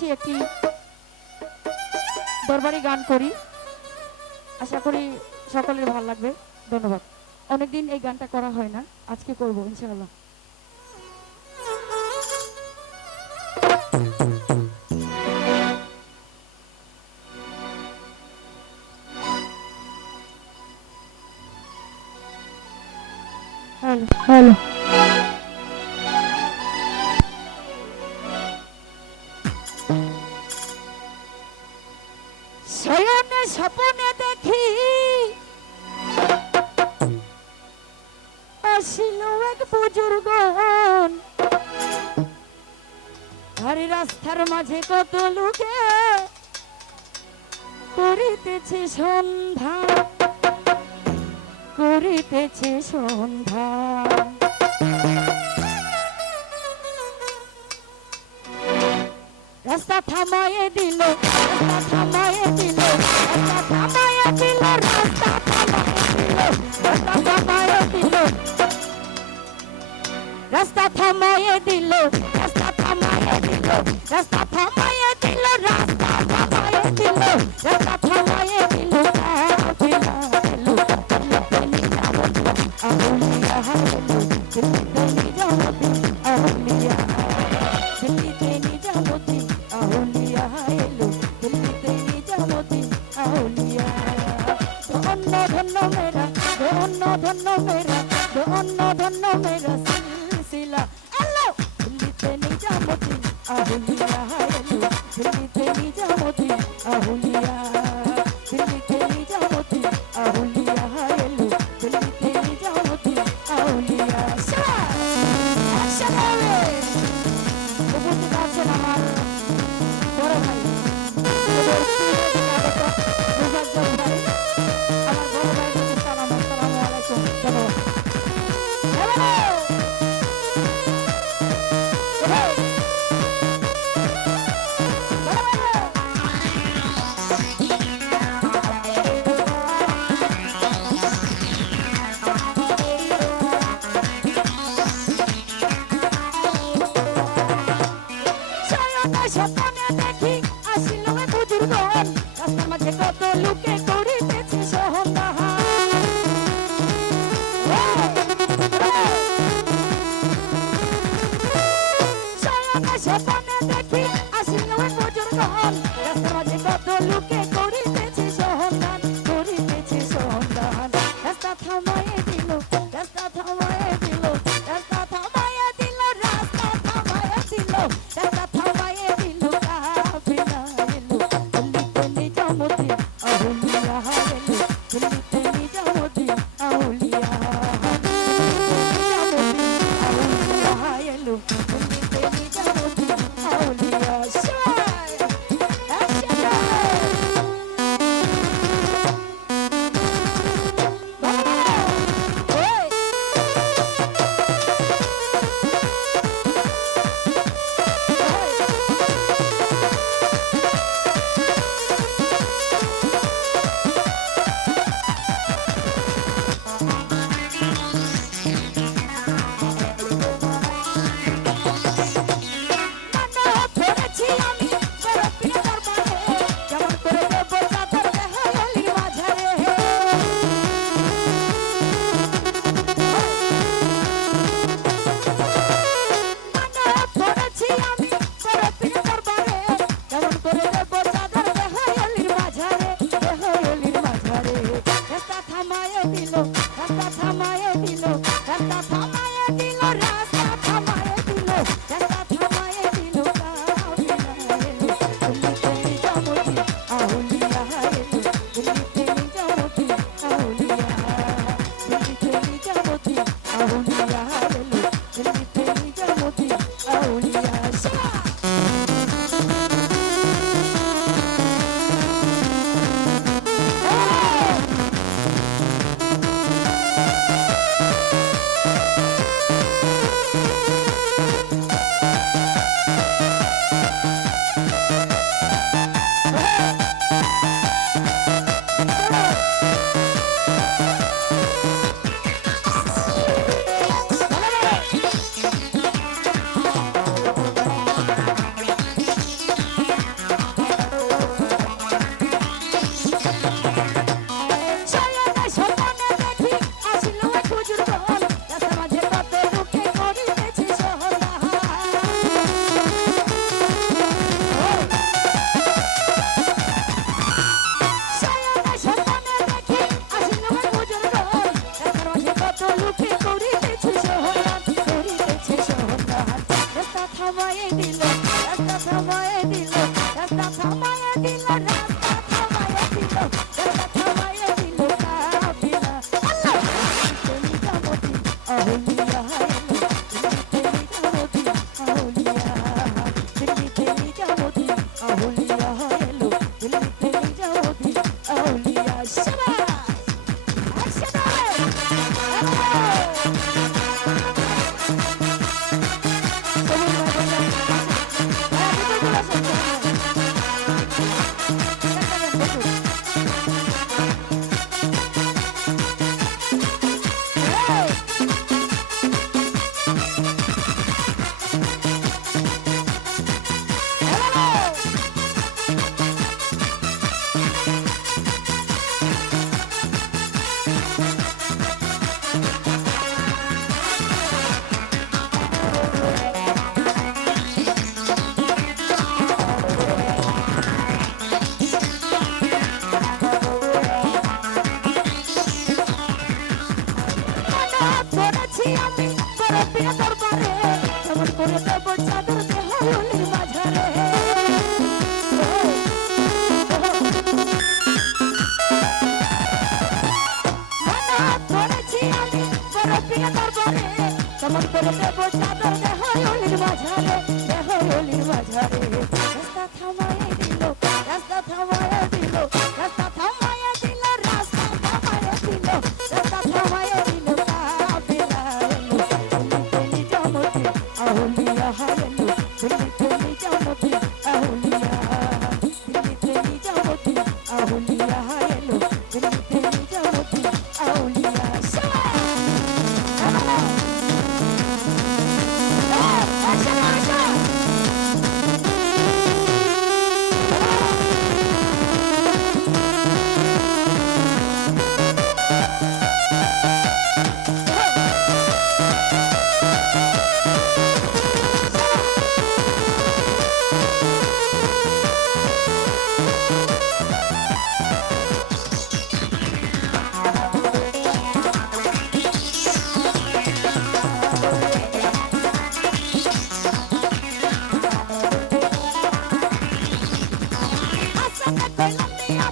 চাচ্ছি একটি দরবারি গান করি, আশা করি সকলের ভালো লাগবে। ধন্যবাদ। অনেকদিন এই গানটা করা হয় না, আজকে করব ইনশাআল্লাহ। হ্যালো হ্যালো, শয়নে স্বপ্নে দেখি আসিল এক বুজুর্গন, ভারী রাস্তার মাঝে কত লোকে করিতেছে সন্ধ্যা, করিতেছে সন্ধ্যা। রাস্তা থামায়ে দিল, রাস্তা থামায়ে দিল, রাস্তা থামায়ে দিল, রাস্তা থামায়ে দিল, রাস্তা থামায়ে দিল, রাস্তা থামায়ে দিল, রাস্তা থামায়ে দিল, রাস্তা থামায়ে দিল, রাস্তা থামায়ে দিল, আউলিয়া হাইলো দিল্লিতে নিজামতি, আউলিয়া দিল্লিতে নিজামতি, আউলিয়া হাইলো দিল্লিতে নিজামতি, আউলিয়া। ধন্য ধন্য মেরা, ধন্য ধন্য মেরা, ধন্য ধন্য মেরা সিলসিলা, আল্লাহ দিল্লিতে নিজামতি, আউলিয়া হাইলো দিল্লিতে নিজামতি, আউলিয়া দিল্লিতে নিজামতি, আউলিয়া হাইলো দিল্লিতে নিজামতি, আউলিয়া। উপস্থিত আছেন আমার বড় ভাই মুজাজ্জল ভাই, আমার বড় ভাই সালাম, আসসালামু আলাইকুম। স্বপ্নে দেখি আসিল বুজুর্গন, রাস্তার মাঝে কত লোকে করিতেছে সন্ধ্যা। স্বপ্নে দেখি আসিল বুজুর্গন, রাস্তার মাঝে কত লোকে করিতেছে সন্ধান, করিতেছে সন্ধান। রাস্তা থামায়ে দিল, রাস্তা থামায়ে দিল, রাস্তা থামায়ে দিল, রাস্তা থামায়ে দিল, রাস্তা থামায়ে দিল, কাফিলা এলো দিল্লিতে নিজামতি, আউলিয়া এলো দিল্লিতে নিজামতি, আউলিয়া আউলিয়া এলো দিল্লিতে নিজামতি, আউলিয়া। আমারে কেমন করে দেব চাদর দেহ হলির মাঝারে ধরেছি আমি বড় প্রিয় দরবারে কেমন করে দেব চাদর দেহ হলির মাঝারে দেহ হলির মাঝারে রাস্তা থামায়ে দিল রাস্তা থামায়ে দিল রাস্তা থামায়ে দিল রাস্তা থামায়ে দিল রাস্তা থামায়ে দিল কাফেলা এলো দিল্লিতে নিজামতি আউলিয়া এলো দিল্লিতে নিজামতি আউলিয়া দিল্লিতে নিজামতি আউলিয়া এলো দিল্লিতে নিজামতি আউলিয়া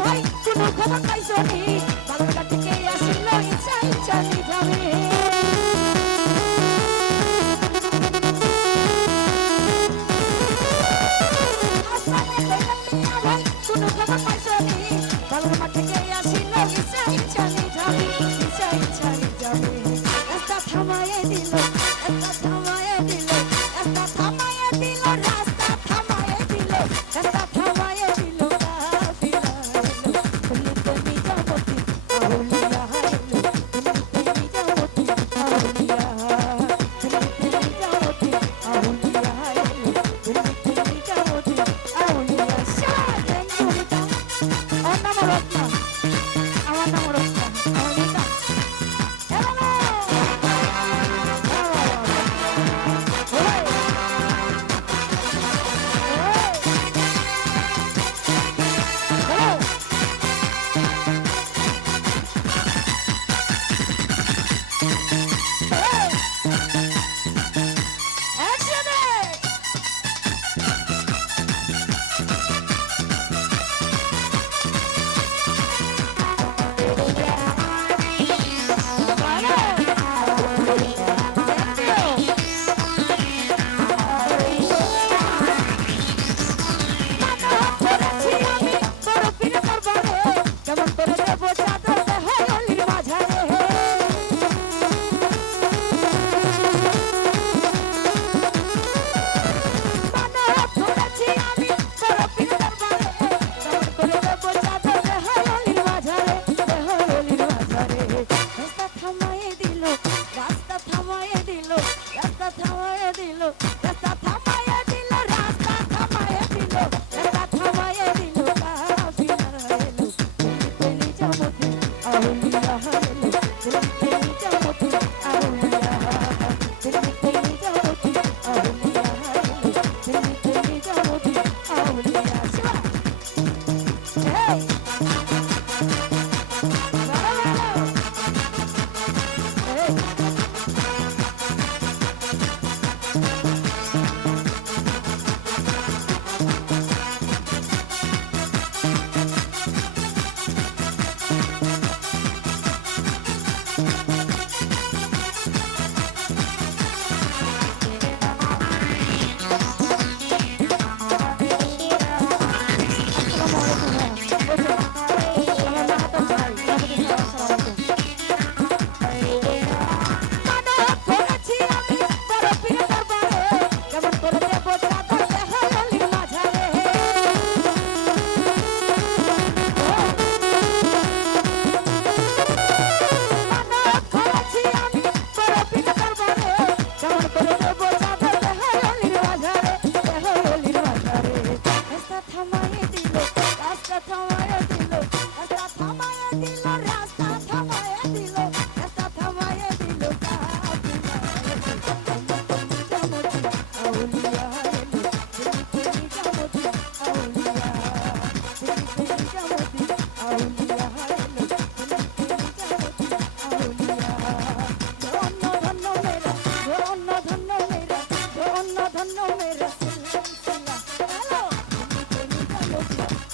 ভাই কোনো খবর পাইছো নি বাংলা থেকে আসিল ইচ্ছা ইচ্ছা নিজামে কোনো খবর পাইছো নি বাংলা থেকে আসিল ইচ্ছা ইচ্ছা নিজামে ইচ্ছা ইচ্ছা নিজামে রাস্তা থামায়ে দিল রাস্তা থামায়ে দিল রাস্তা থামায়ে দিল রাস্তা থামায়ে দিল রাস্তা থামায়ে দিল আমার নাম রত্না আমার নাম রত্না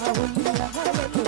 আউলিয়া আউলিয়া